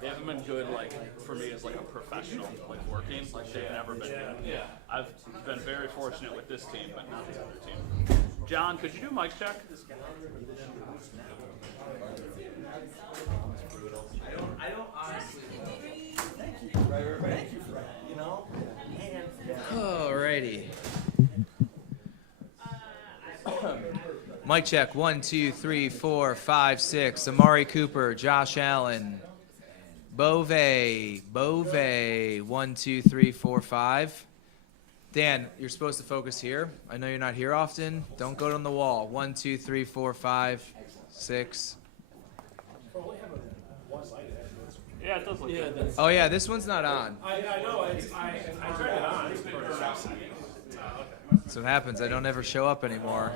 They haven't been good, like, for me as like a professional, like working, like they've never been good. Yeah. I've been very fortunate with this team, but not the other team. John, could you do mic check? I don't honestly. Thank you. Thank you for that. You know? Alrighty. Mic check. 1, 2, 3, 4, 5, 6. Amari Cooper, Josh Allen, Bove. 1, 2, 3, 4, 5. Dan, you're supposed to focus here. I know you're not here often. Don't go on the wall. 1, 2, 3, 4, 5, 6. Yeah, it does look good. Oh yeah, this one's not on. I know. I turned it on. That's what happens. I don't ever show up anymore.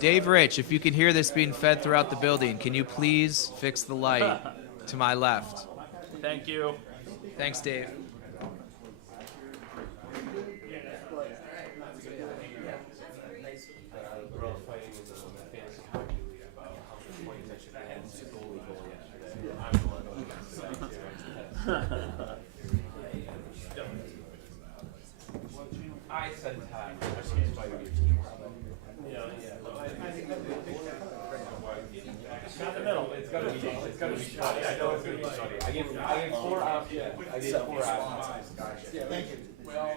Dave Rich, if you can hear this being fed throughout the building, can you please fix the light to my left? Thank you. Thanks, Dave. I said time. Not the middle. It's gotta be shoddy. I know it's gonna be shoddy. I gave 4 options. I gave 4 options. Yeah, thank you. Well,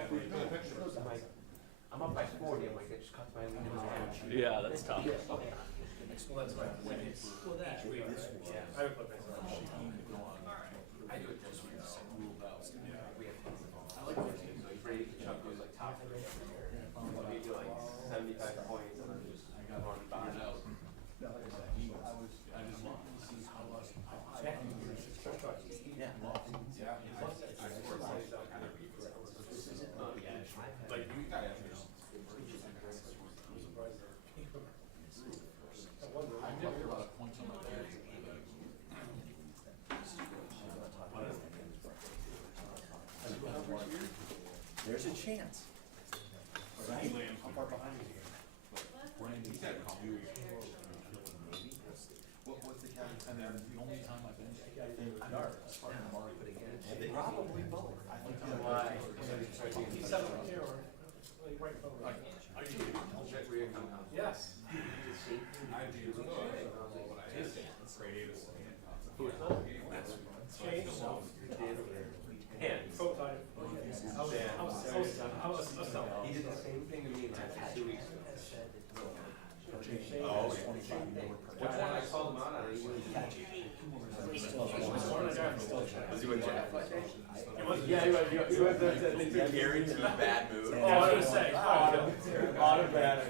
I'm up by 40. I'm like, it just cuts my lead. Yeah, that's tough. Well, that's right. Well, that. Yeah. I would put myself. I do it this way. We have I like the team. So Brady Chuck goes like top 3. We do like 75 points and then just run by. there's a chance. Right? How far behind is he? What's the count? And then the only time I've been probably both. I think why. Yes. He did the same thing to me last 2 weeks ago. Oh, 25. Which one I called him out on? He wouldn't catch it. Yeah, he was the Guaranteed bad mood. Oh, I was gonna say, automatic.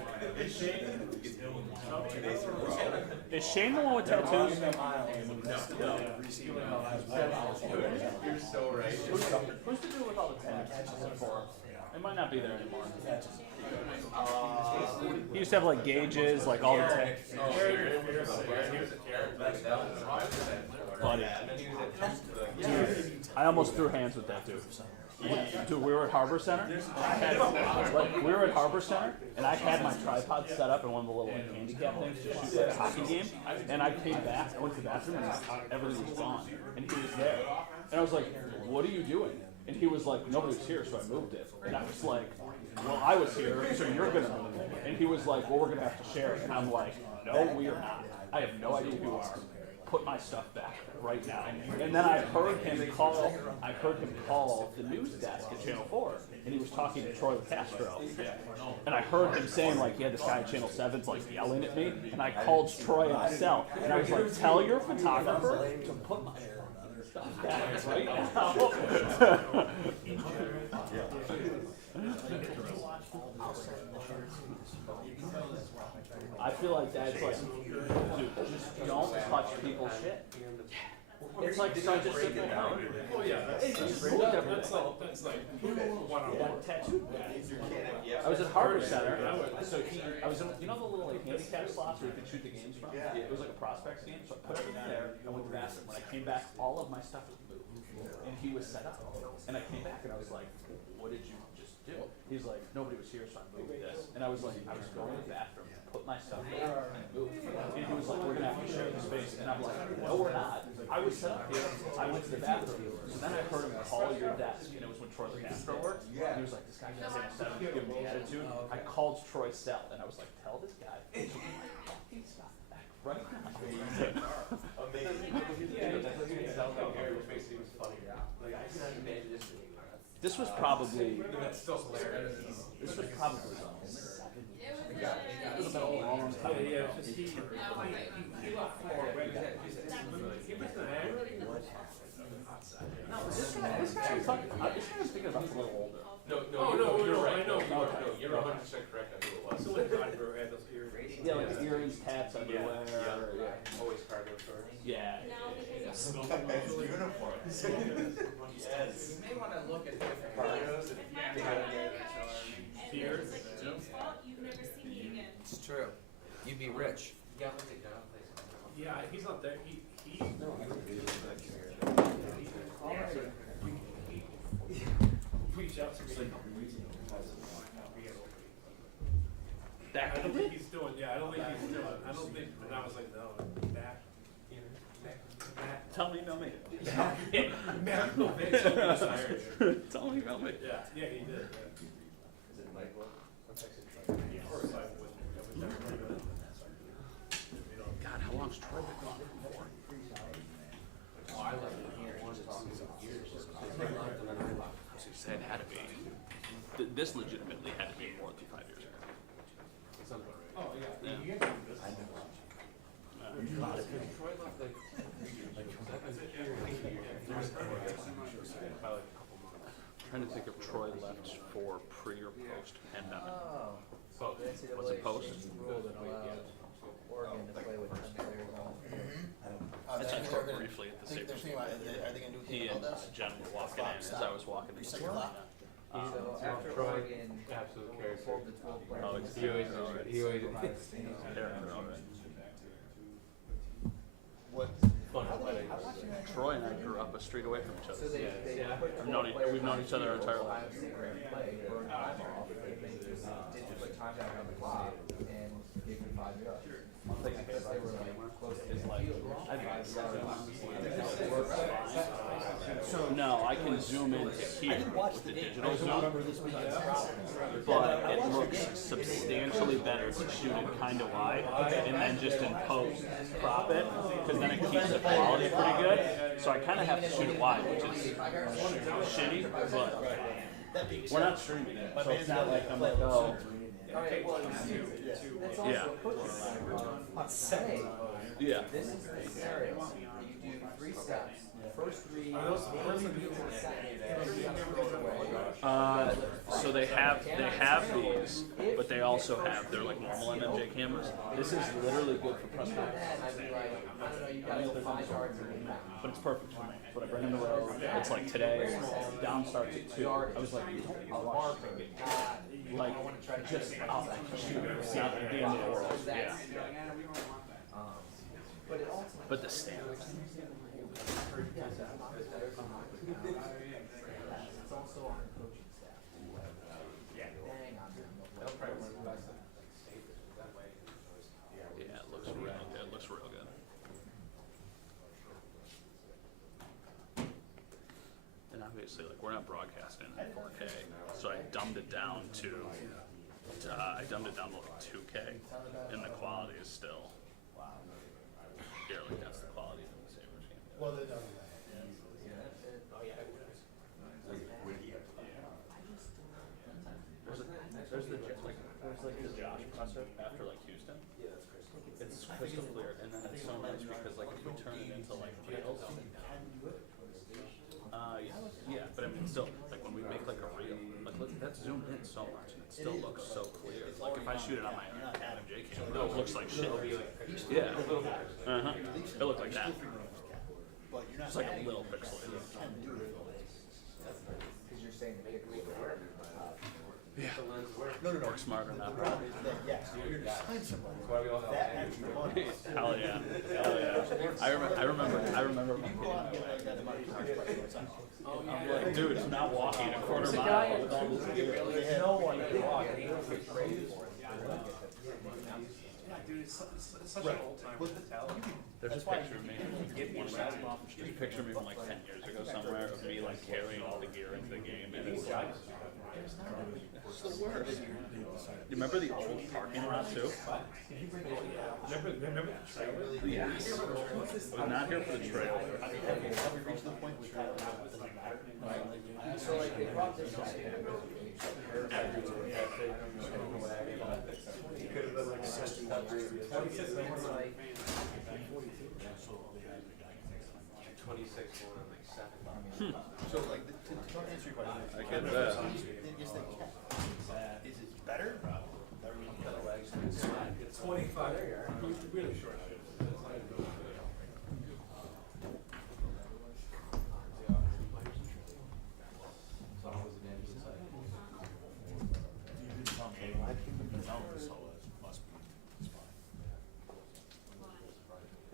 Is Shane the one with tattoos? You're so right. Who's the dude with all the tattoos before? It might not be there anymore. He used to have like gauges, like all the tattoos. Buddy. I almost threw hands with that dude. Dude, we were at Harbor Center. We were at Harbor Center, and I had my tripod set up in one of the little like, handicap things to shoot like a hockey game. And I came back, I went to the bathroom, and everything was gone. And he was there. And I was like, what are you doing? And he was like, nobody was here, so I moved it. And I was like, well, I was here, so you're going to move it. And he was like, well, we're going to have to share it. And I'm like, no, we are not. I have no idea who you are. Put my stuff back right now. And then I heard him call the news desk at Channel 4, and he was talking to Troy Castro. And I heard him saying, like, yeah, this guy at Channel 7's like yelling at me, and I called Troy myself, and I was like, tell your photographer to put my stuff back right now. I feel like that's like, dude, just don't touch people's shit. It's like such a simple thing. Oh yeah, that's like one-on-one. Tattooed. I was at Harbor Center, so I was in, you know the little like handicap slots where you could shoot the games from? It was like a prospects game, so I put everything there, I went to the bathroom. When I came back, all of my stuff was moved, and he was set up. And I came back and I was like, what did you just do? He's like, nobody was here, so I moved this. And I was like, I was going to the bathroom, put my stuff there, and moved. And he was like, we're gonna have to share the space. And I'm like, no, we're not. I was set up here, I went to the bathroom, so then I heard him call your desk, and it was when Troy Castro worked. And he was like, this guy can't say seven, give me attitude. I called Troy Sell, and I was like, tell this guy, he's not back right now. This was probably, That's still hilarious. this was probably the 70s. It was about a long time ago. Yeah, it's just he left for he was an angry. No, this guy was thinking about a little older. You're right. I know, you're 100% correct on who it was. So Godber had those earrings. Yeah, like earrings, tats everywhere. Yeah. Always cargo shorts. Yeah. Uniforms. Yes. You may want to look at different cargos. Tears. You've never seen me again. It's true. You'd be rich. Yeah, he's not there. He reached out to me. I don't think he's doing. Yeah, I don't think he's doing. I don't think. And I was like, no, back. Tell me, email me. Matt, no, Vince, he's Irish. Tell me, email me. Yeah, he did. Yeah. Of course, I would never do that. God, how long's Troy been gone for? Oh, I left him here. He was talking about years. It had to be. This legitimately had to be more than 5 years ago. Oh, yeah. Yeah. Troy left like 7 years. Trying to think if Troy left for pre or post pandemic. Oh. Was it post? Oregon to play with 10 players on. I talked to him briefly at the They're Sabres. thinking about, are they gonna do He anything and about this? Jen were walking in as I was walking in. Reset your clock. So after Troy, Oregon absolute pulled character. the 12 players. Oh, He always They're all right. What? fun athletic. Troy and I grew up a street away from each So other. they put We've known each other our entire life. Ohio State ran play, burned time off, they just didn't put time back on the clock and gave them 5 yards. Because they were like close to the field. No, I can zoom into here with the digital zoom, but it looks substantially better to shoot it kind of wide and then just in post crop it, because then it keeps the quality pretty good. So I kind of have to shoot it wide, which is shitty, but we're not streaming it, so it's not like I'm like, oh, yeah, Say, yeah. this is the scenario. You do 3 steps. First 3, maybe you do the second. You have to throw it away. So they have these, but they also have their like normal MMJ cameras. This is literally good for press Even conference. then, I'd be like, I don't know, you gotta go 5 yards and get back. But it's perfect for me. It's what I bring in the road. It's like today, down starts at 2. I was like, don't rush. Like, just up, shoot. It's not the end of the world. Yeah. But it ultimately. But the stance. It's also on the coaching staff. Dang on them. Yeah, it looks real good. It looks real good. And obviously, like, we're not broadcasting in 4K, so I dumbed it down to like 2K, and the quality is still barely that's the quality of the Sabres game. Well, they don't. There's the Josh presser after like Houston. It's crystal clear, and then it's so nice because like if we turn it into like reels. Yeah, but I mean still like when we make like a reel, like look at that's zoomed in so much, and it still looks so clear. Like if I shoot it on my Adam J camera, it looks like shit. Yeah. It looked like that. It's like a little pixelated. Yeah. No. Work smarter now. Yes, you're gonna sign somebody. That extra money. Hell yeah. Hell yeah. I remember when I'm like, dude, I'm not walking a quarter mile with all this gear. There's no one that walks. Dude, it's such an old time mentality. There's a picture of me. There's a picture of me from like 10 years ago somewhere of me like carrying all the gear into the game, and it's like, it's the worst. You remember the old parking lot too? Remember the trailer? Yes. I'm not here for the trailer. So like they brought this guy. Could have been like 61 years. 26 minutes like 26 going on like 7. So like to answer your question. I get that. Yes, they can. Is it better? It's 25. Really short.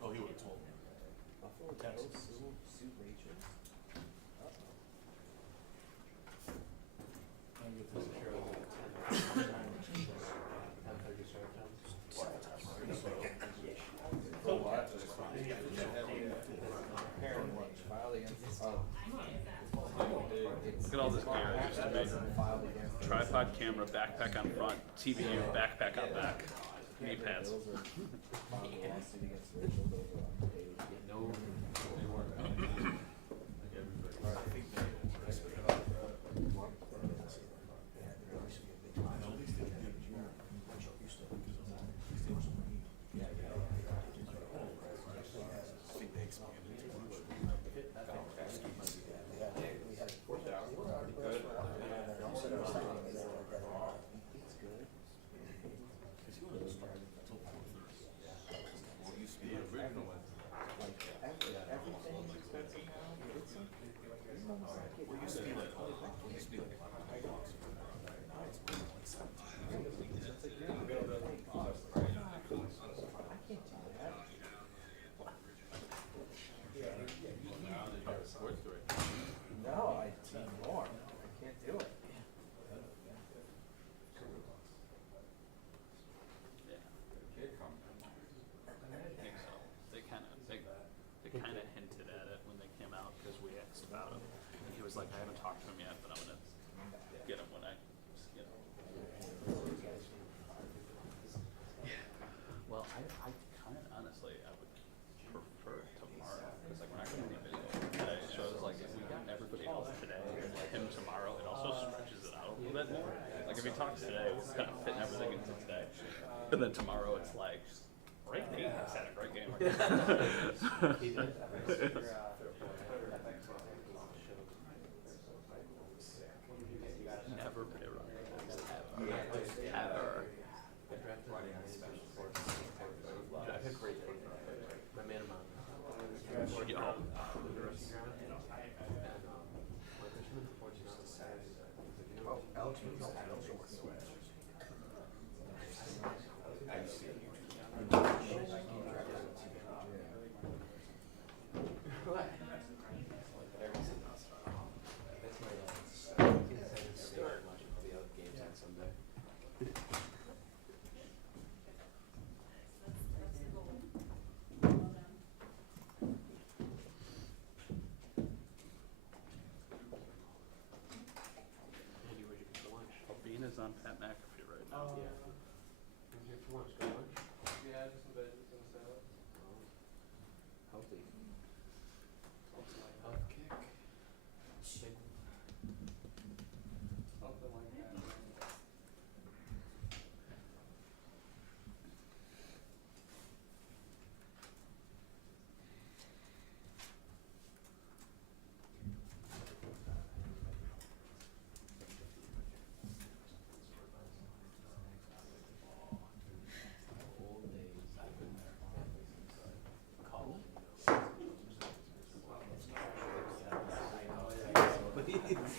Oh, he would have told me. Texas. Look at all this gear I used to make. Tripod, camera, backpack on front, TVU, backpack on back, knee pads. They kind of hinted at it when they came out because we asked about him. And he was like, I haven't talked to him yet, but I'm gonna get him when I, you know. Well, I kind of honestly, I would prefer tomorrow because like we're not gonna be video today. So I was like, if we got everybody else today and like him tomorrow, it also stretches it out a little bit more. Like if he talks today, we're kind of fitting everything into today, and then tomorrow it's like. Great game. He's had a great game. Never pay run. Ever. Beane is on Pat McAfee right now. I'm here for lunch. Go lunch? Yeah, just some veggies and salad. Healthy. Health kick. Something like that.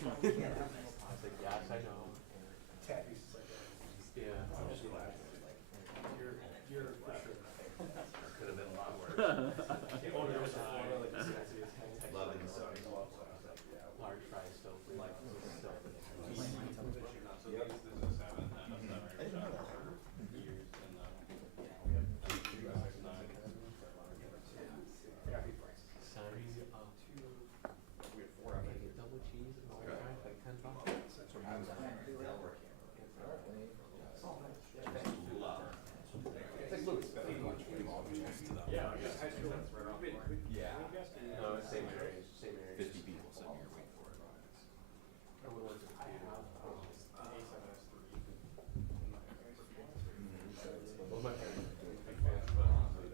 like, yes, I know. Tabby's like, Yeah. I'm just glad. You're for sure. Could have been a lot worse. Oh, there was a photo, like, Loving the sun. Large fry still free. Like, still. Signing up to. We have 4 hours. Double cheese and all that, like $10. It's like Louis. Yeah, high school. Yeah. No, it's same area. Same area. 50 people sitting here waiting for it. I would want to do well, my parents are big fans, but the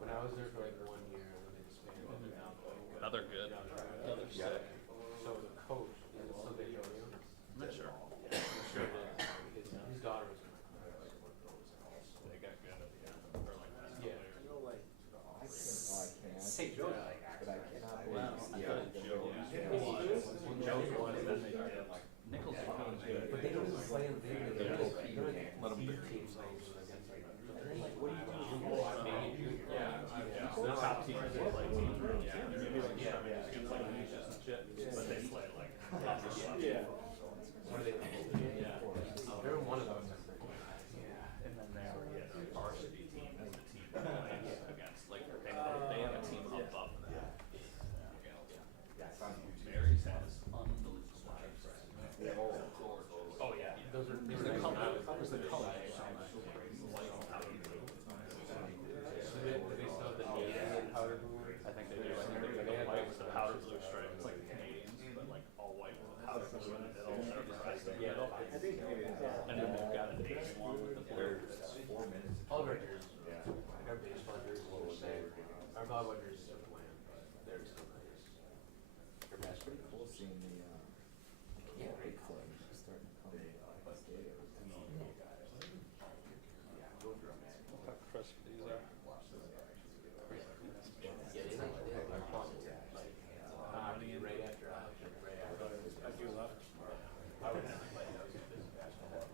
when I was there for like 1 year, and then they disbanded. Now they're good. Yeah, they're sick. So the coach, is it still Dave Young? I'm not sure. Sure it is. His daughter was in my class. They got good at the end. Or like last Yeah. Say Joe. Well, I thought Joe's one, and then they did like Nichols is really good. But they don't even play in the video. They're like, Let them pick teams against them. What do you do? Yeah. So the top teams they play teams. Yeah. Maybe like scrimmages against like ninjas and shit. But they play like lots of stuff. Yeah. What are they? Yeah. They're in one of those. Yeah. And then they already had a varsity team as the team that plays against. Like they have a team up. Mary's has unbelievable lives. Oh yeah. Those are It's the color. It's the color. So they still have the navy and powder blue. I think they do. I think they have white with the powder blue stripe. It's like the Canadians, but like all white with the powder blue in the middle. Yeah. I think maybe it's And then they've got a navy one with the blue. All of our jerseys. Like our baseball jerseys are the same. Our volleyball jerseys are bland. They're still nice. Our basketball. Cool seeing the great clubs starting to come in. How crisp these are. Yeah, they like fun. Like, right after right after. I do love. I would have to play those if this basketball.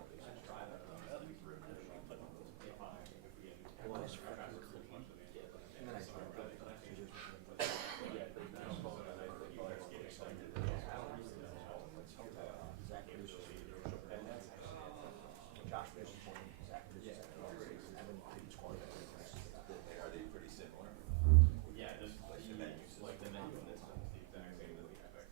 Are they pretty similar? Yeah, just like the menus, like the menu and this stuff is the exact same as the FX.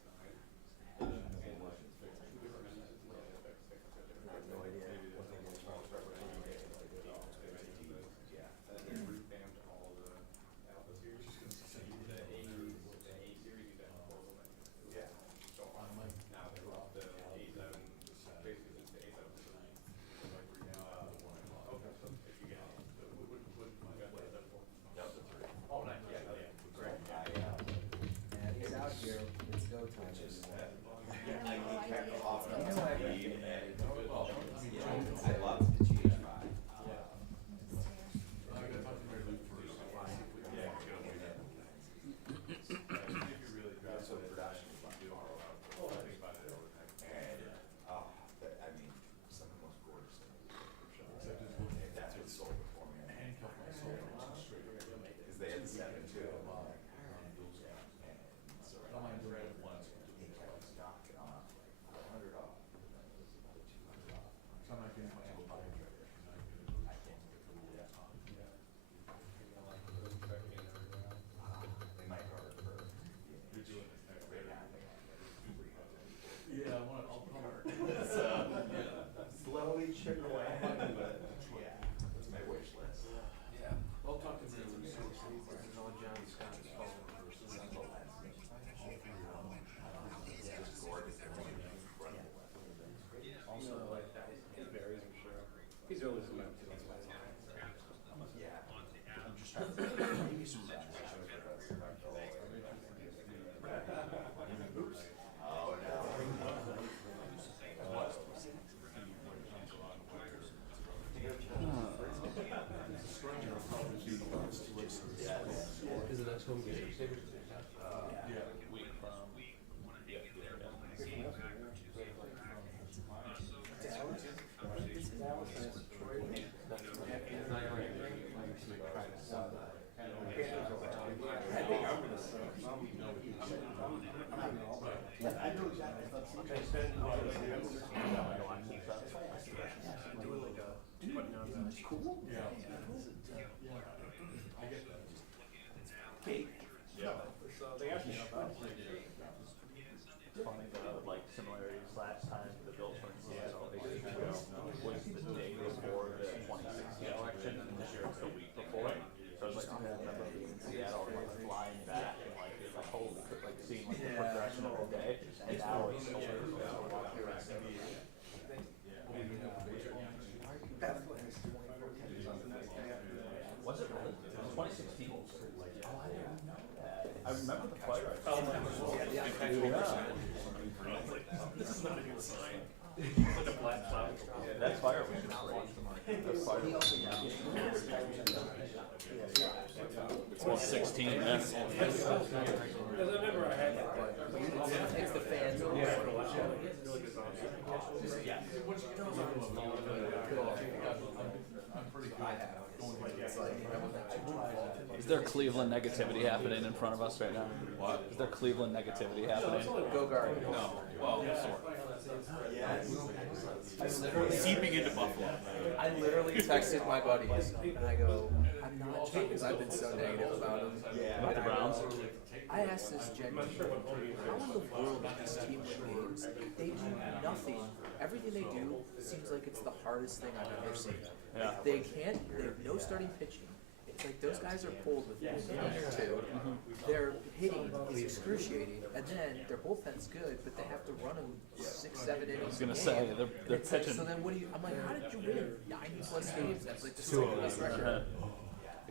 He's out here. It's go time. I love the cheese fry. So production is like I mean, some of the most gorgeous things. That's what sold it for me. Because they had the 7 too. And so my friend once he kept stocking off like $100. They might order for Yeah, I want it all colored. slowly chip away, but yeah, that's my wish list. Yeah. Well, talk to them. All John Scott's phone versus Just gorgeous. Incredible. Also, like that varies, I'm sure. He's always about to. Yeah. I'm just trying to maybe some Oh no. Week from. So they asked me about that. Funny the like similarities last time the Bills were in Seattle a week ago was the day before the 2016 election, and this year it's the week before. So I was like, oh, I remember being in Seattle and like flying back and like being like holy, like seeing like the progression of the day, and now it's was it really? 2016. Oh, I didn't know that. I remember the fire. This is not a good sign. Like a black cloud. That fire was crazy. That fire was well, 16, yeah. Because I remember I had It's the fans. Is there Cleveland negativity happening in front of us right now? What? Is there Cleveland negativity happening? Go guard. No. Well, seeping into Buffalo. I literally texted my buddies and I go, I'm not because I've been so negative about them. About the Browns? I asked this genuinely, how in the world does this team win games? They do nothing. Everything they do seems like it's the hardest thing I've ever seen. Yeah. They have no starting pitching. It's like those guys are pulled with one inning or two. Their hitting is excruciating, and then their bullpen's good, but they have to run them 6-7 innings. I was gonna say they're It's like, pitching. so then what do you? I'm like, how did you win 90+ games? That's like the second best record.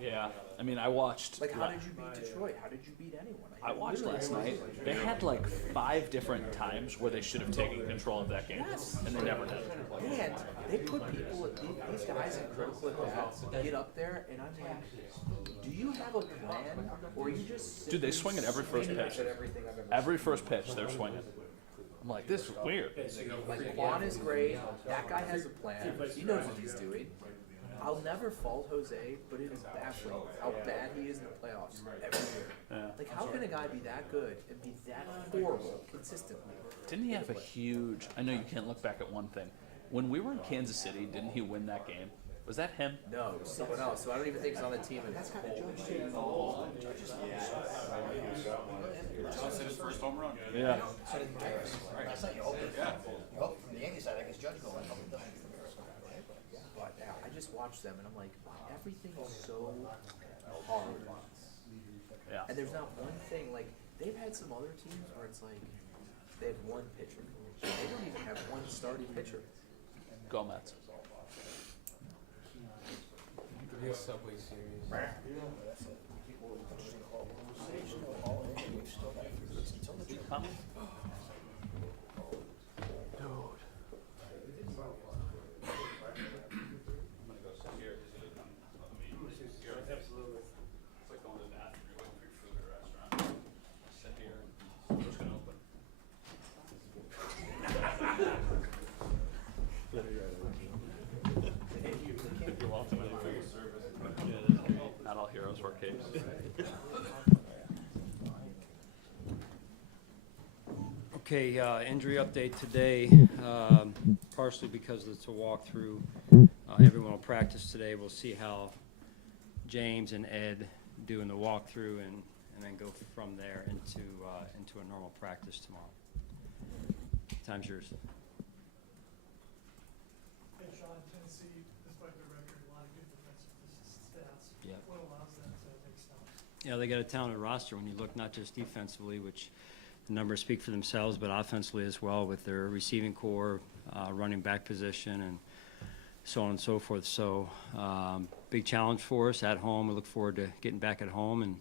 Yeah, I mean, I watched. Like, how did you beat Detroit? How did you beat anyone? I watched literally- last night. They had like 5 different times where they should have taken control of that game, Yes. and they never did. And they put people, these guys in critical at bats, get up there, and I'm like, do you have a plan, or are you just Dude, they swing at every first pitch. at everything I've ever Every first pitch, they're swinging. I'm like, this is weird. seen? Like, Quan is great. That guy has a plan. He knows what he's doing. I'll never fault Jose, but it is baffling how bad he is in the playoffs every year. Yeah. Like, how can a guy be that good and be that horrible consistently? Didn't he have a huge? I know you can't look back at one thing. When we were in Kansas City, didn't he win that game? Was that him? No, it was someone else. So I don't even think he's on the team. That's hit his first home run. Yeah. So did the Tigers. Last night you hope you hope from the Yankees side, I guess Judge going. Hope it doesn't from your side, right? But I just watched them and I'm like, everything is so hard. Yeah. And there's not one thing, like, they've had some other teams where it's like, they have one pitcher. They don't even have one starting pitcher. Go Mets. This Subway Series. People interesting call conversation all in, we've still got a few weeks until the trip. Come. Absolutely. It's like going to the bathroom, you're waiting for your food at a restaurant. Sit here. I'm just gonna open. You're welcome. Not all heroes wear capes. Okay, injury update today, partially because it's a walkthrough. Everyone will practice today. We'll see how James and Ed do in the walkthrough and then go from there into a normal practice tomorrow. Time's yours. Hey, Sean, Tennessee, despite their record, a lot of good defensive stats. Yep. What allows them to make stops? Yeah, they got a talented roster when you look not just defensively, which the numbers speak for themselves, but offensively as well with their receiving core, running back position, and so on and so forth. So big challenge for us at home. We look forward to getting back at home. And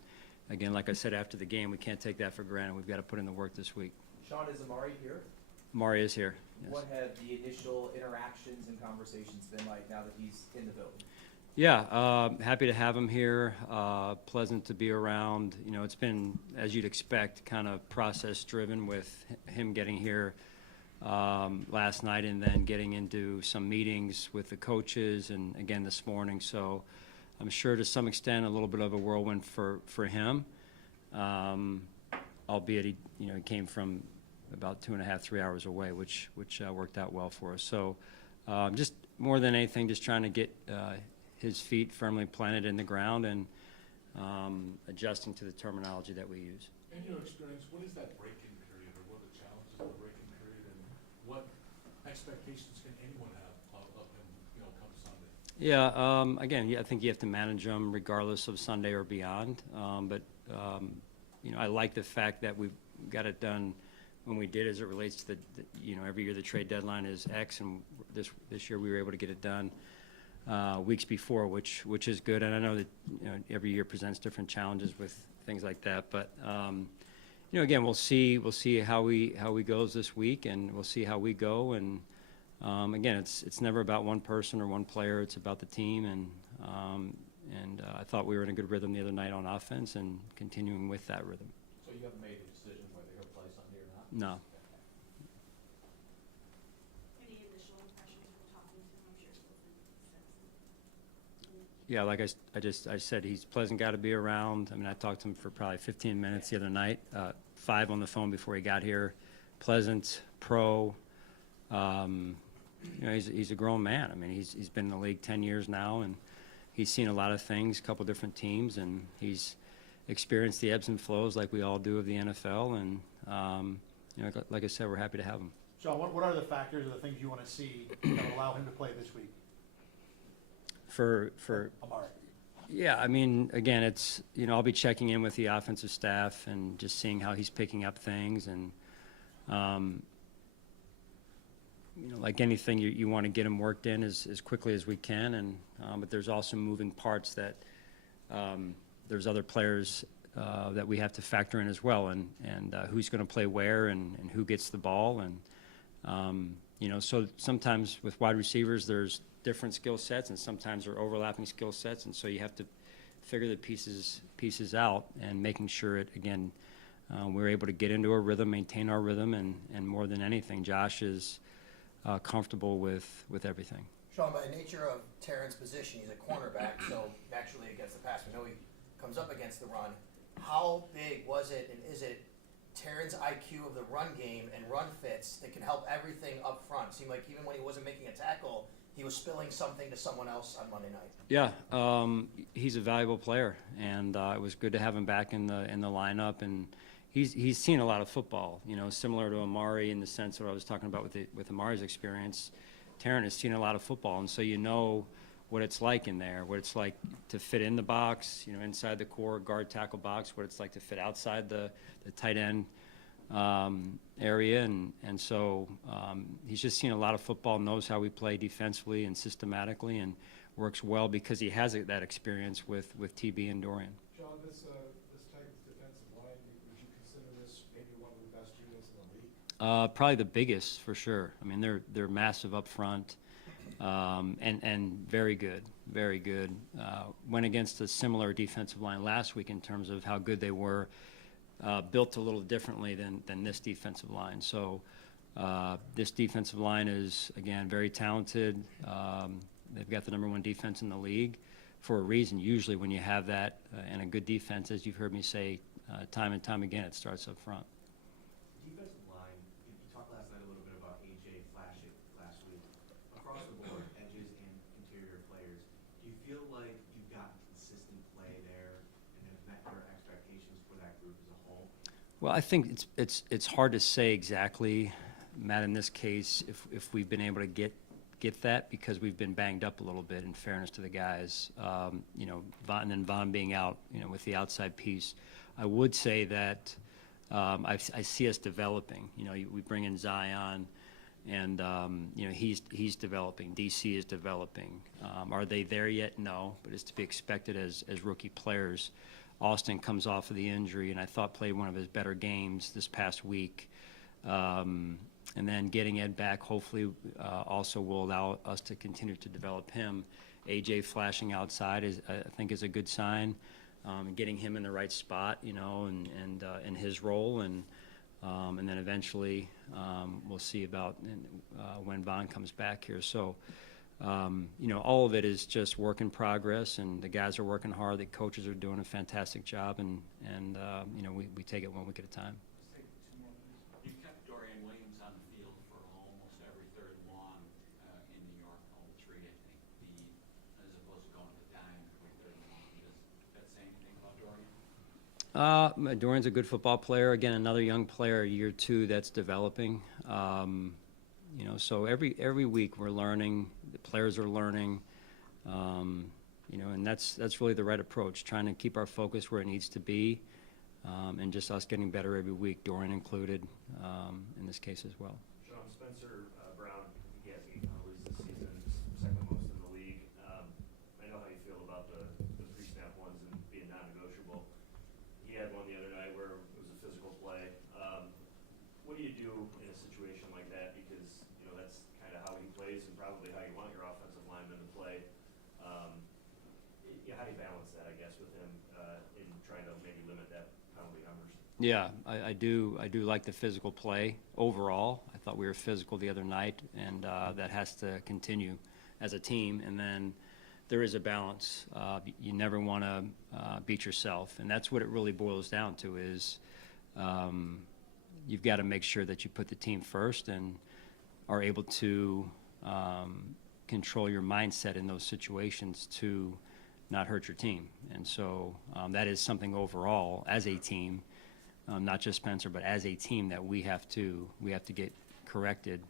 again, like I said after the game, we can't take that for granted. We've got to put in the work this week. Sean, is Amari here? Mari is here. Yes. What have the initial interactions and conversations been like now that he's in the building? Yeah, happy to have him here. Pleasant to be around. You know, it's been, as you'd expect, kind of process-driven with him getting here last night and then getting into some meetings with the coaches and again this morning. So I'm sure to some extent a little bit of a whirlwind for him, albeit he came from about 2.5, 3 hours away, which worked out well for us. So just more than anything, just trying to get his feet firmly planted in the ground and adjusting to the terminology that we use. In your experience, what is that break-in period, or what are the challenges of the break-in period, and what expectations can anyone have of him, come Sunday? Yeah, again, I think you have to manage them regardless of Sunday or beyond. But I like the fact that we got it done when we did, as it relates to every year the trade deadline is X, and this year we were able to get it done weeks before, which is good. And I know that every year presents different challenges with things like that. But again, we'll see how we goes this week, and we'll see how we go. And again, it's never about one person or one player. It's about the team. And I thought we were in a good rhythm the other night on offense, and continuing with that rhythm. So you haven't made a decision whether he'll play Sunday or not? No. Any initial impressions from talking to him? I'm sure it's Yeah, like I said, he's a pleasant guy to be around. I mean, I talked to him for probably 15 minutes the other night, 5 on the phone before he got here. Pleasant, pro. He's a grown man. I mean, he's been in the league 10 years now, and he's seen a lot of things, a couple different teams, and he's experienced the ebbs and flows like we all do of the NFL. And like I said, we're happy to have him. Sean, what are the factors or the things you want to see that will allow him to play this week? For Amari. Yeah, I mean, again, it's I'll be checking in with the offensive staff and just seeing how he's picking up things, and like anything, you want to get him worked in as quickly as we can, and but there's also moving parts that there's other players that we have to factor in as well, and who's going to play where, and who gets the ball, and so sometimes with wide receivers there's different skill sets, and sometimes they're overlapping skill sets, and so you have to figure the pieces out, and making sure we're able to get into a rhythm, maintain our rhythm, and more than anything, Josh is comfortable with everything. Sean, by the nature of Terrance's position, he's a cornerback, so naturally against the pass, we know he comes up against the run. How big was it, and is it Terrance's IQ of the run game and run fits that can help everything up front? It seemed like even when he wasn't making a tackle, he was spilling something to someone else on Monday night. Yeah, he's a valuable player, and it was good to have him back in the lineup. And he's seen a lot of football, similar to Amari in the sense of what I was talking about with Amari's experience. Terrance has seen a lot of football, and so what it's like in there, what it's like to fit in the box, inside the core guard tackle box, what it's like to fit outside the tight end area, and so he's just seen a lot of football, knows how we play defensively and systematically, and works well because he has that experience with TB and Dorian. John, this Titans defensive line, would you consider this maybe one of the best units in the league? Probably the biggest for sure. I mean, they're massive up front, and very good, very good. Went against a similar defensive line last week in terms of how good they were. Built a little differently than this defensive line. So this defensive line is, again, very talented. They've got the #1 defense in the league for a reason. Usually when you have that and a good defense, as you've heard me say time and time again, it starts up front. Defensive line, you talked last night a little bit about AJ flashing last week. Across the board, edges and interior players, do you feel like you've got consistent play there and have met your expectations for that group as a whole? Well, I think it's hard to say exactly, Matt, in this case, if we've been able to get that, because we've been banged up a little bit, in fairness to the guys, and then Vaughn being out, with the outside piece. I would say that I see us developing. We bring in Zion, and he's developing. DC is developing. Are they there yet? No, but it's to be expected as rookie players. Austin comes off of the injury, and I thought played one of his better games this past week. And then getting Ed back hopefully also will allow us to continue to develop him. AJ flashing outside is, I think, is a good sign. Getting him in the right spot, you know, and in his role, and then eventually we'll see about when Vaughn comes back here. So, you know, all of it is just work in progress, and the guys are working hard. The coaches are doing a fantastic job, and you know, we take it one week at a time. You kept Dorian Williams on the field for almost every third and long in New York, all three, I think, as opposed to going to the dime between third and long. Does that say anything about Dorian? Dorian's a good football player. Again, another young player, year 2, that's developing. You know, so every week we're learning. The players are learning. You know, and that's really the right approach. Trying to keep our focus where it needs to be, and just us getting better every week, Dorian included, in this case as well. Sean, Spencer Brown, he has 8 penalties this season, second most in the league. I know how you feel about the pre-snap ones and being non-negotiable. He had one the other night where it was a physical play. What do you do in a situation like that? Because, you know, that's kind of how he plays and probably how you want your offensive lineman to play. How do you balance that, I guess, with him in trying to maybe limit that penalty numbers? Yeah, I do like the physical play overall. I thought we were physical the other night, and that has to continue as a team. And then there is a balance. You never want to beat yourself, and that's what it really boils down to is you've got to make sure that you put the team first and are able to control your mindset in those situations to not hurt your team. And so that is something overall as a team, not just Spencer, but as a team that we have to get corrected,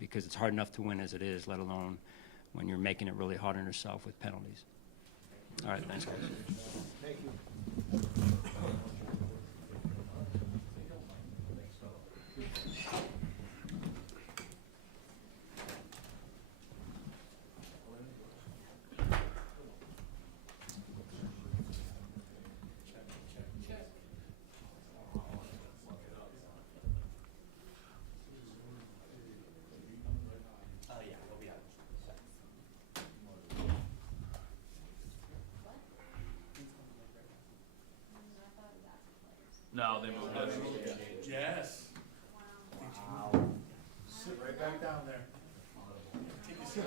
because it's hard enough to win as it is, let alone when you're making it really hard on yourself with penalties. All right, thanks, guys. Thank you. No, they moved it. Yes. Sit right back down there. Take a seat.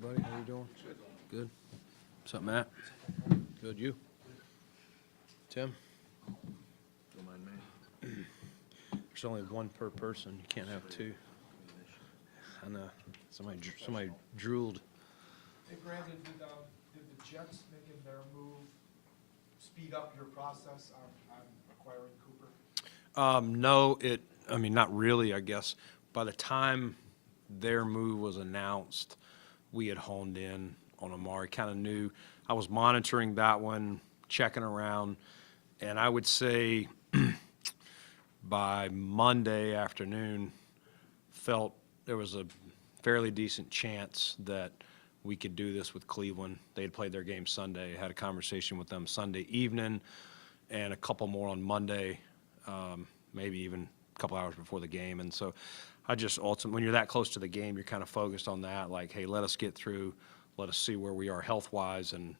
Buddy, how you doing? Good. What's up, Matt? Good, you? Tim? Don't mind me. There's only one per person. You can't have two. I know. Somebody drooled. Hey, Brandon, did the Jets making their move speed up your process on acquiring Cooper? No, I mean, not really, I guess. By the time their move was announced, we had honed in on Amari, kind of knew. I was monitoring that one, checking around, and I would say by Monday afternoon, felt there was a fairly decent chance that we could do this with Cleveland. They had played their game Sunday, had a conversation with them Sunday evening, and a couple more on Monday, maybe even a couple hours before the game. And so I just ultimately, when you're that close to the game, you're kind of focused on that, like, hey, let us get through, let us see where we are health-wise, and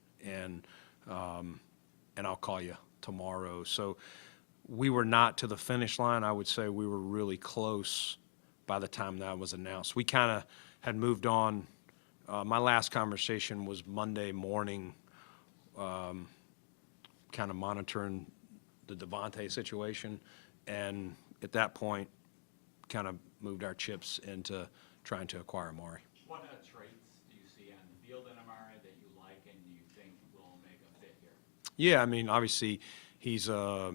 I'll call you tomorrow. So we were not to the finish line. I would say we were really close by the time that was announced. We kind of had moved on. My last conversation was Monday morning, kind of monitoring the Devontae situation, and at that point, kind of moved our chips into trying to acquire Amari. What traits do you see on the field in Amari that you like and you think will make a fit here? Yeah, I mean, obviously, he's a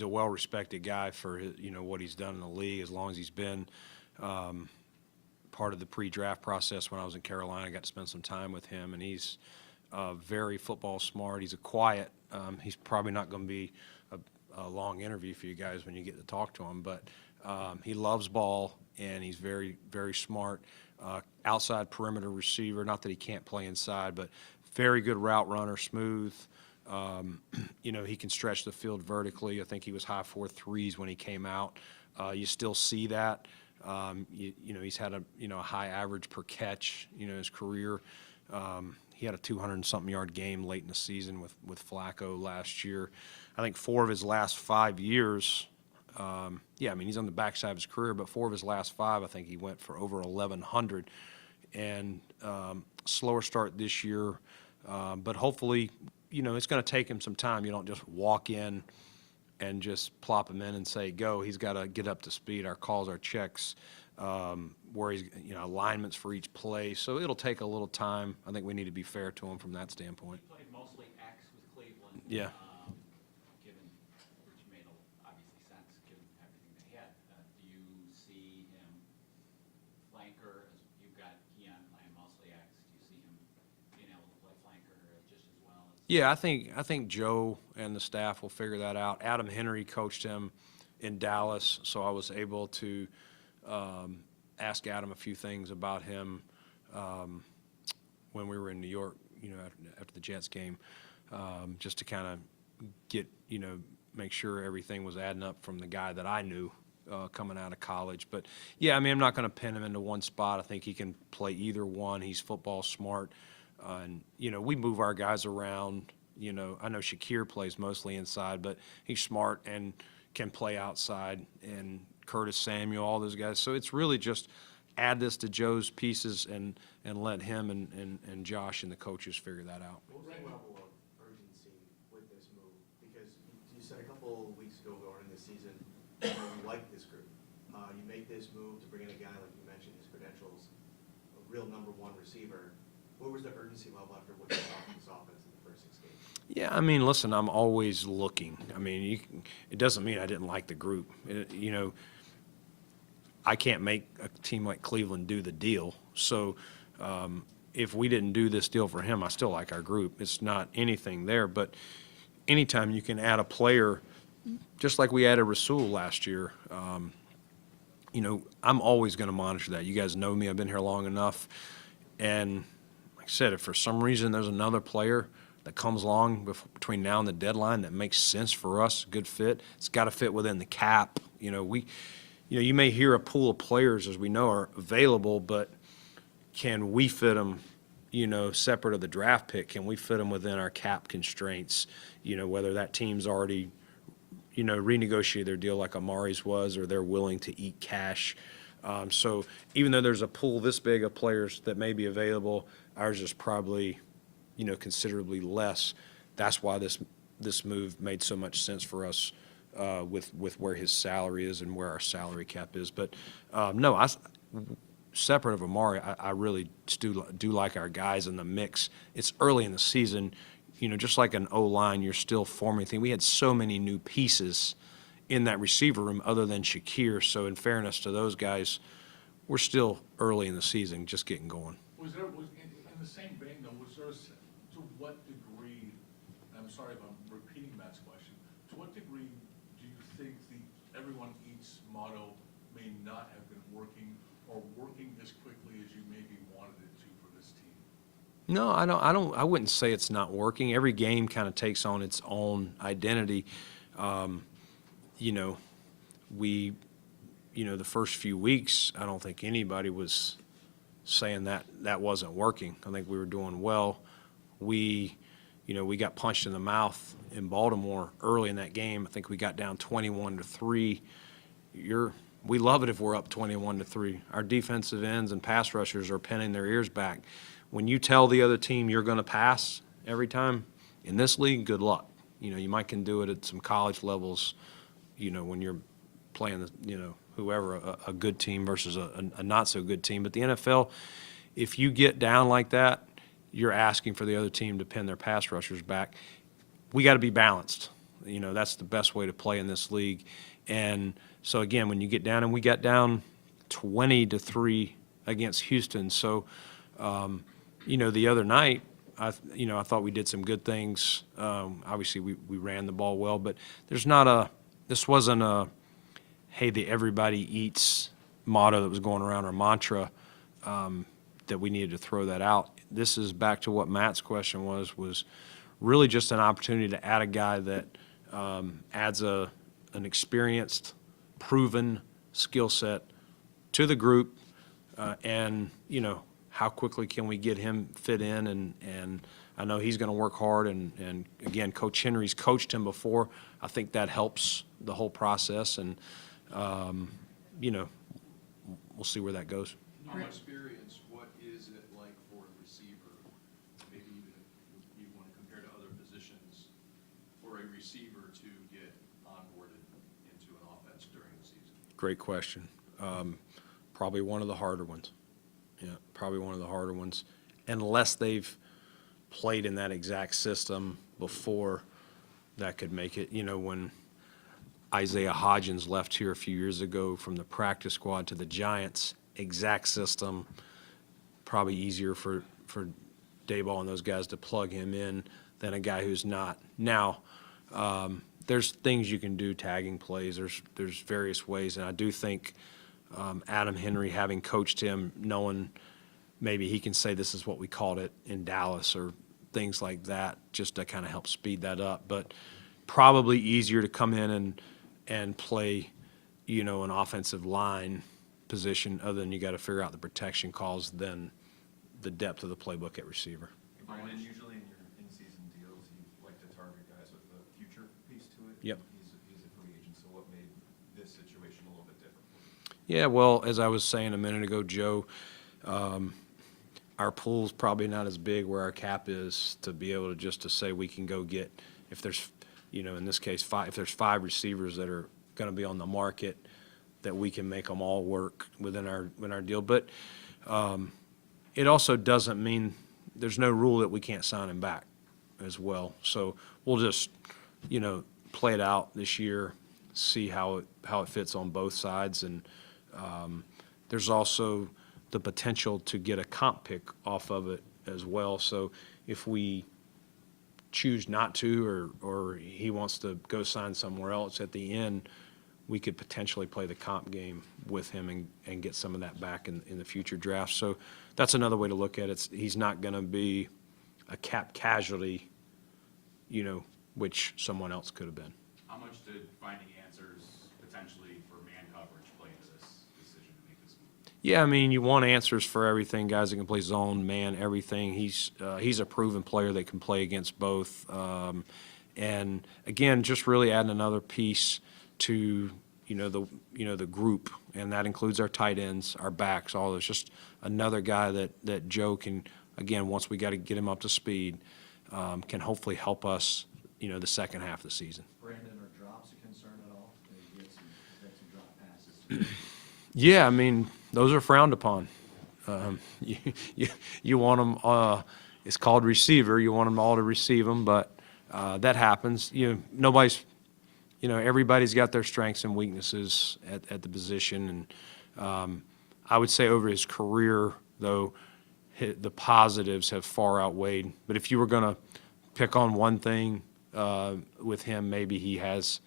well-respected guy for his, what he's done in the league. As long as he's been part of the pre-draft process when I was in Carolina, I got to spend some time with him, and he's very football smart. He's a quiet. He's probably not going to be a long interview for you guys when you get to talk to him, but he loves ball, and he's very, very smart. Outside perimeter receiver, not that he can't play inside, but very good route runner, smooth. He can stretch the field vertically. I think he was high 4.3s when he came out. You still see that. He's had a high average per catch, his career. He had a 200-something yard game late in the season with Flacco last year. I think 4 of his last 5 years, he's on the backside of his career, but 4 of his last 5, I think he went for over 1,100. And slower start this year, but hopefully, it's going to take him some time. You don't just walk in and just plop him in and say, go. He's got to get up to speed. Our calls, our checks, where he's, alignments for each play. So it'll take a little time. I think we need to be fair to him from that standpoint. He played mostly X with Cleveland. Yeah. Which made obviously sense given everything they had. Do you see him flanker? You've got Keon playing mostly X. Do you see him being able to play flanker just as well? Yeah, I think Joe and the staff will figure that out. Adam Henry coached him in Dallas, so I was able to ask Adam a few things about him when we were in New York, after the Jets game, just to kind of get, make sure everything was adding up from the guy that I knew coming out of college. But, yeah, I mean, I'm not going to pin him into one spot. I think he can play either one. He's football smart. And, we move our guys around. I know Shakir plays mostly inside, but he's smart and can play outside, and Curtis Samuel, all those guys. So it's really just add this to Joe's pieces and let him and Josh and the coaches figure that out. What was the level of urgency with this move? Because you said a couple weeks ago going into the season, you like this group. You make this move to bring in a guy, like you mentioned, his credentials, a real number 1 receiver. What was the urgency level after what you saw from this offense in the first 6 games? Yeah, I mean, listen, I'm always looking. I mean, it doesn't mean I didn't like the group. I can't make a team like Cleveland do the deal. So if we didn't do this deal for him, I still like our group. It's not anything there. But anytime you can add a player, just like we added Rasul last year, I'm always going to monitor that. You guys know me. I've been here long enough. And like I said, if for some reason there's another player that comes along between now and the deadline that makes sense for us, good fit, it's got to fit within the cap. You may hear a pool of players, as we know, are available, but can we fit them, separate of the draft pick? Can we fit them within our cap constraints, whether that team's already, renegotiated their deal like Amari's was, or they're willing to eat cash. So even though there's a pool this big of players that may be available, ours is probably, considerably less. That's why this move made so much sense for us. With where his salary is and where our salary cap is. But, no, separate of Amari, I really do like our guys in the mix. It's early in the season. just like an O-line, you're still forming things. We had so many new pieces in that receiver room other than Shakir. So in fairness to those guys, we're still early in the season, just getting going. Was in the same vein though, to what degree, and I'm sorry if I'm repeating Matt's question, to what degree do you think everyone eats motto may not have been working or working as quickly as you maybe wanted it to for this team? No, I wouldn't say it's not working. Every game kind of takes on its own identity. The first few weeks, I don't think anybody was saying that wasn't working. I think we were doing well. We got punched in the mouth in Baltimore early in that game. I think we got down 21-3. We love it if we're up 21-3. Our defensive ends and pass rushers are pinning their ears back. When you tell the other team you're going to pass every time in this league, good luck. You might can do it at some college levels, when you're playing whoever, a good team versus a not so good team. But the NFL, if you get down like that, you're asking for the other team to pin their pass rushers back. We got to be balanced. That's the best way to play in this league. And so again, when you get down, and we got down 20-3 against Houston. So, the other night, I thought we did some good things. Obviously, we ran the ball well, but this wasn't a, hey, the everybody eats motto that was going around, our mantra, that we needed to throw that out. This is back to what Matt's question was really just an opportunity to add a guy that adds an experienced, proven skill set to the group, and how quickly can we get him fit in, and I know he's going to work hard, and again, Coach Henry's coached him before. I think that helps the whole process, and we'll see where that goes. From experience, what is it like for a receiver, maybe even if you want to compare to other positions, for a receiver to get onboarded into an offense during the season? Great question. Probably one of the harder ones. Yeah, probably one of the harder ones, unless they've played in that exact system before. That could make it. When Isaiah Hodgins left here a few years ago from the practice squad to the Giants, exact system, probably easier for Dayball and those guys to plug him in than a guy who's not. Now, there's things you can do, tagging plays. There's various ways, and I do think Adam Henry, having coached him, knowing maybe he can say this is what we called it in Dallas or things like that, just to kind of help speed that up. But probably easier to come in and play, an offensive line position, other than you got to figure out the protection calls, than the depth of the playbook at receiver. Brandon, usually in your in-season deals, you like to target guys with a future piece to it. Yep. He's a free agent, so what made this situation a little bit different for you? Yeah, well, as I was saying a minute ago, Joe, our pool's probably not as big where our cap is to be able to say we can go get, if there's, in this case, if there's 5 receivers that are going to be on the market, that we can make them all work within our deal. But it also doesn't mean there's no rule that we can't sign him back as well. So we'll just, play it out this year, see how it fits on both sides. And there's also the potential to get a comp pick off of it as well. So if we choose not to, or he wants to go sign somewhere else at the end, we could potentially play the comp game with him and get some of that back in the future drafts. So that's another way to look at it. He's not going to be a cap casualty, which someone else could have been. How much did finding answers potentially for man coverage play into this decision to make this move? Yeah, I mean, you want answers for everything, guys that can play zone, man, everything. He's a proven player that can play against both. And again, just really adding another piece to the group, and that includes our tight ends, our backs, all those. Just another guy that Joe can, again, once we got to get him up to speed, can hopefully help us, the second half of the season. Brandon, are drops a concern at all? You had some drop passes. Yeah, I mean, those are frowned upon. You want them it's called receiver. You want them all to receive them, but that happens. Everybody's got their strengths and weaknesses at the position, and I would say over his career, though, the positives have far outweighed. But if you were going to pick on one thing with him, maybe he has,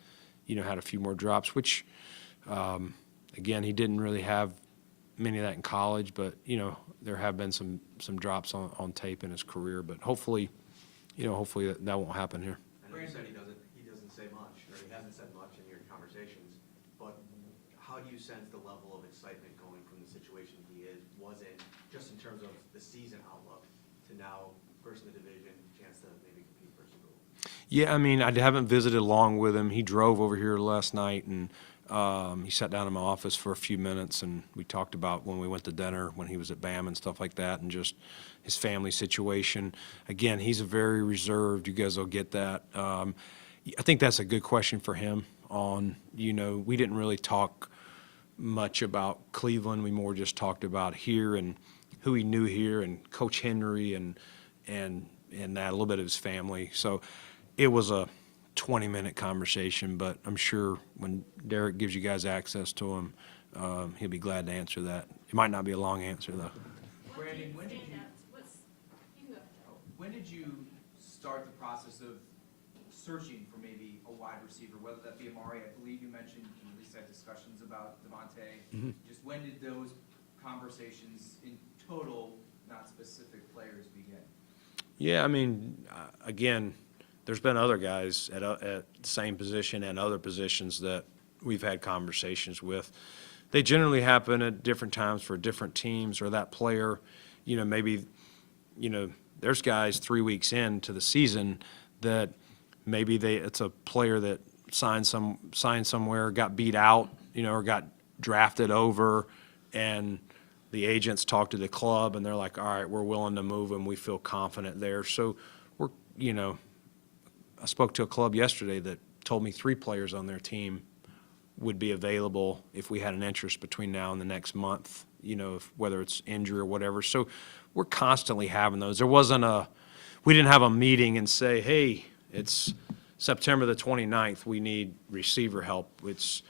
had a few more drops, which, again, he didn't really have many of that in college, but, there have been some drops on tape in his career. But hopefully that won't happen here. I know you said he doesn't say much, or he hasn't said much in your conversations, but how do you sense the level of excitement going from the situation was in, just in terms of the season outlook, to now first in the division, chance to maybe compete for Super Bowl? Yeah, I mean, I haven't visited along with him. He drove over here last night, and he sat down in my office for a few minutes, and we talked about when we went to dinner, when he was at BAM and stuff like that, and just his family situation. Again, he's a very reserved. You guys will get that. I think that's a good question for him on, we didn't really talk much about Cleveland. We more just talked about here and who he knew here and Coach Henry and that, a little bit of his family. So it was a 20-minute conversation, but I'm sure when Derek gives you guys access to him, he'll be glad to answer that. It might not be a long answer, though. Brandon, when did you start the process of searching for maybe a wide receiver, whether that be Amari? I believe you mentioned you at least had discussions about Devontae. Just when did those conversations in total, not specific players, begin? Yeah, I mean, again, there's been other guys at the same position and other positions that we've had conversations with. They generally happen at different times for different teams, or that player, maybe, there's guys 3 weeks into the season that maybe it's a player that signed somewhere, got beat out, or got drafted over, and the agents talk to the club and they're like, all right, we're willing to move him. We feel confident there. So I spoke to a club yesterday that told me 3 players on their team would be available if we had an interest between now and the next month, whether it's injury or whatever. So we're constantly having those. We didn't have a meeting and say, hey, it's September the 29th, we need receiver help. It's,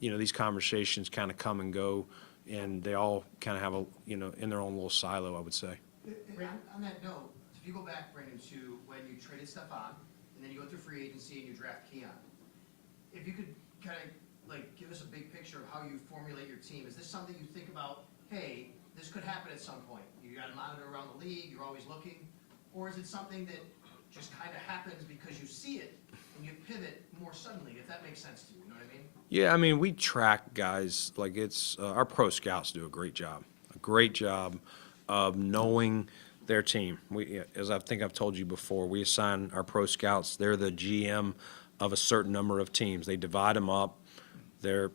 these conversations kind of come and go, and they all kind of have in their own little silo, I would say. On that note, if you go back, Brandon, to when you traded Stephon, and then you go through free agency and you draft Keon, if you could kind of give us a big picture of how you formulate your team. Is this something you think about, hey, this could happen at some point? You got to monitor around the league, you're always looking, or is it something that just kind of happens because you see it and you pivot more suddenly, if that makes sense to you, you know what I mean? Yeah, I mean, we track guys like it's our pro scouts do a great job of knowing their team. As I think I've told you before, we assign our pro scouts. They're the GM of a certain number of teams. They divide them up. They're,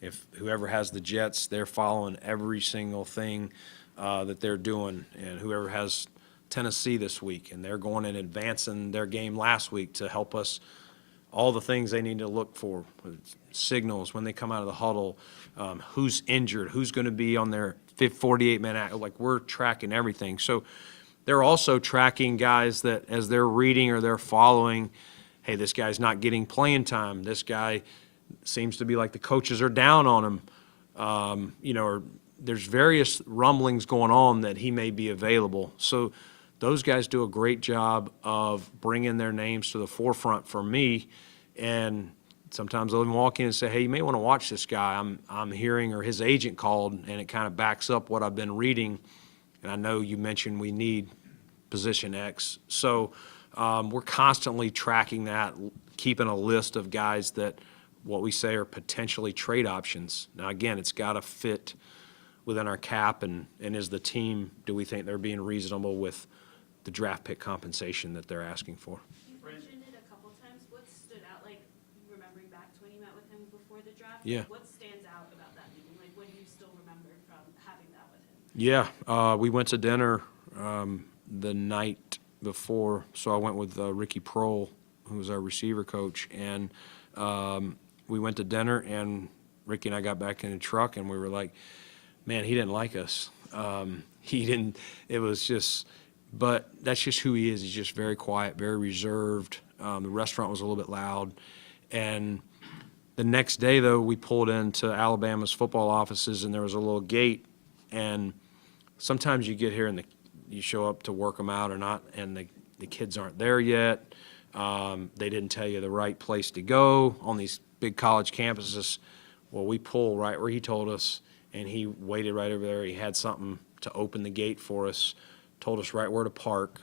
if whoever has the Jets, they're following every single thing that they're doing, and whoever has Tennessee this week, and they're going and advancing their game last week to help us. All the things they need to look for, signals when they come out of the huddle, who's injured, who's going to be on their 48-man act. Like, we're tracking everything. So they're also tracking guys that as they're reading or they're following, hey, this guy's not getting playing time. This guy seems to be like the coaches are down on him. Or there's various rumblings going on that he may be available. So those guys do a great job of bringing their names to the forefront for me, and sometimes they'll even walk in and say, hey, you may want to watch this guy. I'm hearing, or his agent called, and it kind of backs up what I've been reading, and I know you mentioned we need position X. So we're constantly tracking that, keeping a list of guys that what we say are potentially trade options. Now, again, it's got to fit within our cap, and as the team, do we think they're being reasonable with the draft pick compensation that they're asking for? You mentioned it a couple times. What stood out, remembering back to when you met with him before the draft? Yeah. What stands out about that meeting? What do you still remember from having that with him? Yeah, we went to dinner the night before, so I went with Ricky Prohl, who was our receiver coach, and we went to dinner, and Ricky and I got back in the truck, and we were like, man, he didn't like us. It was just but that's just who he is. He's just very quiet, very reserved. The restaurant was a little bit loud. And the next day, though, we pulled into Alabama's football offices, and there was a little gate. And sometimes you get here and you show up to work them out or not, and the kids aren't there yet. They didn't tell you the right place to go on these big college campuses. Well, we pull right where he told us, and he waited right over there. He had something to open the gate for us, told us right where to park.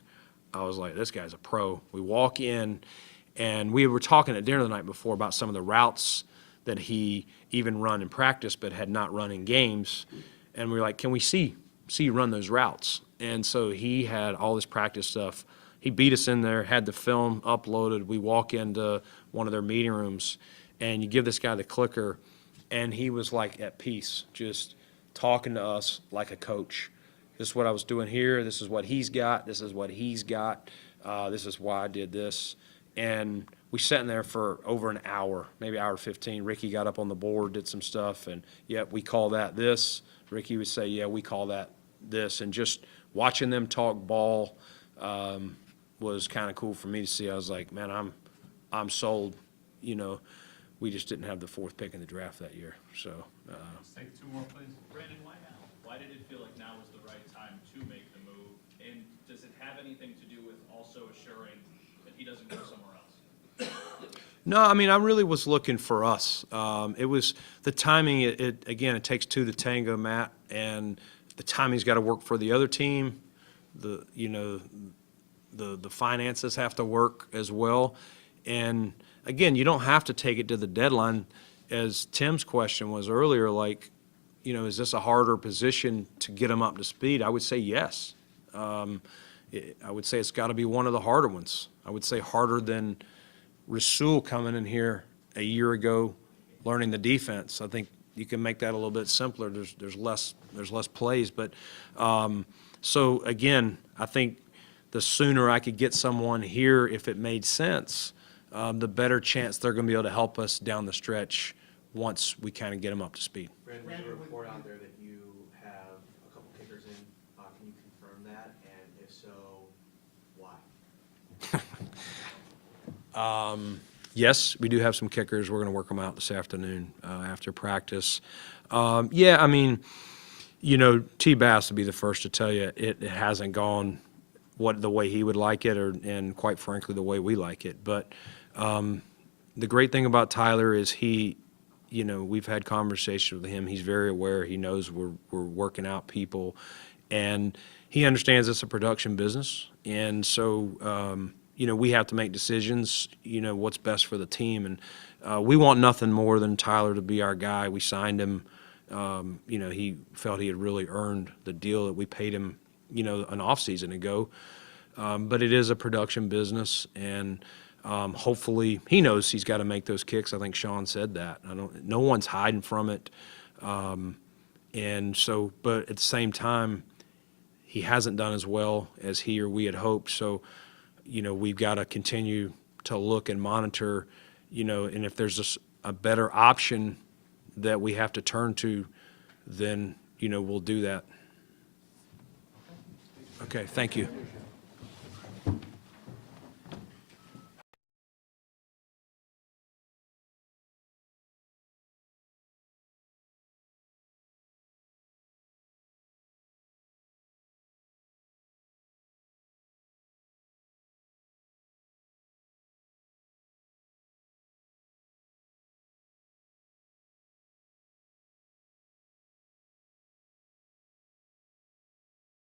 I was like, this guy's a pro. We walk in, and we were talking at dinner the night before about some of the routes that he even run in practice but had not run in games. And we were like, can we see you run those routes? And so he had all this practice stuff. He beat us in there, had the film uploaded. We walk into one of their meeting rooms, and you give this guy the clicker, and he was like at peace, just talking to us like a coach. This is what I was doing here. This is what he's got. This is what he's got. This is why I did this. And we sat in there for over an hour, maybe hour 15. Ricky got up on the board, did some stuff, and yeah, we call that this. Ricky would say, yeah, we call that this. And just watching them talk ball was kind of cool for me to see. I was like, man, I'm sold. You know, we just didn't have the 4th pick in the draft that year. So. Let's take 2 more, please. Brandon, why now? Why did it feel like now was the right time to make the move? And does it have anything to do with also assuring that he doesn't go somewhere else? No, I mean, I really was looking for us. It was the timing. Again, it takes 2 to tango, Matt, and the timing's got to work for the other team. The finances have to work as well. And again, you don't have to take it to the deadline. As Tim's question was earlier, like, you know, is this a harder position to get them up to speed? I would say yes. I would say it's got to be one of the harder ones. I would say harder than Rasul coming in here a year ago, learning the defense. I think you can make that a little bit simpler. There's less plays, but so again, I think the sooner I could get someone here, if it made sense, the better chance they're going to be able to help us down the stretch once we kind of get them up to speed. Brandon, there's a report out there that you have a couple kickers in. Can you confirm that? And if so, why? Yes, we do have some kickers. We're going to work them out this afternoon after practice. Yeah, I mean, you know, T-Bass would be the first to tell you it hasn't gone the way he would like it, and quite frankly, the way we like it. But the great thing about Tyler is he, you know, we've had conversations with him. He's very aware. He knows we're working out people, and he understands it's a production business. And so, you know, we have to make decisions, you know, what's best for the team. And we want nothing more than Tyler to be our guy. We signed him. You know, he felt he had really earned the deal that we paid him, you know, an offseason ago. But it is a production business, and hopefully he knows he's got to make those kicks. I think Sean said that. No one's hiding from it. And so, but at the same time, he hasn't done as well as he or we had hoped. So, you know, we've got to continue to look and monitor, you know, and if there's a better option that we have to turn to, then, you know, we'll do that. Okay, thank you.